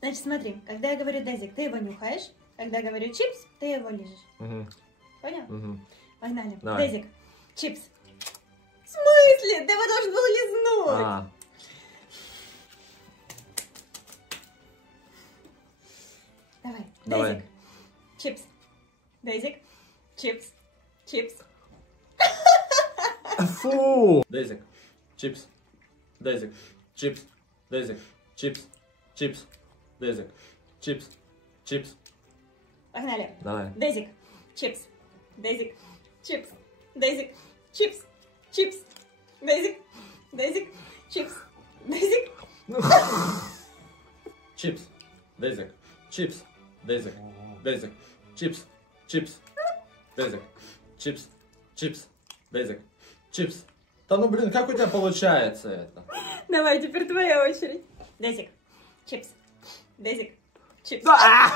Значит, смотри, когда я говорю Дезик, ты его нюхаешь. Когда я говорю чипс, ты его лижешь. Угу. Понял? Угу. Погнали. Давай. Дезик, чипс. В смысле? Ты его должен был лизнуть. Давай. Давай. Дезик, чипс. Дезик, чипс. Чипс. Фу! Дезик, чипс. Дезик, чипс. Дезик, чипс. Чипс. Дезик, чипс. Чипс. Погнали. Давай. Дезик, чипс. Дезик, чипс. Дезик, чипс. Чипс. Дезик, Дезик, чипс. Дезик. Чипс. Дезик, чипс. Дезик, Дезик, чипс. Чипс. Дезик, чипс. Чипс. Дезик, чипс. Да ну блин, как у тебя получается это? Давай, теперь твоя очередь. Дезик, чипс. Дезик, чипс. Да!